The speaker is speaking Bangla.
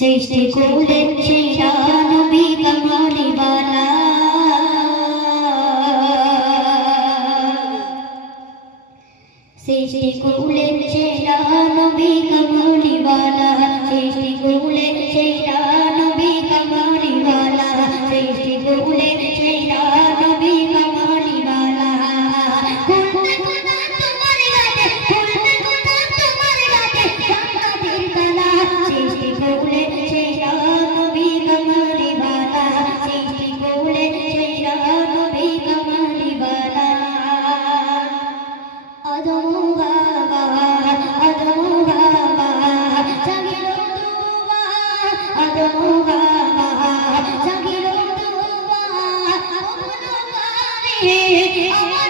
সৃষ্টি করলেন সেই নবী কামলিওয়ালা সৃষ্টি করলেন সেই নবী কামলিওয়ালা সৃষ্টি করলেন সেই নবী কামলিওয়ালা সৃষ্টি করলেন আমার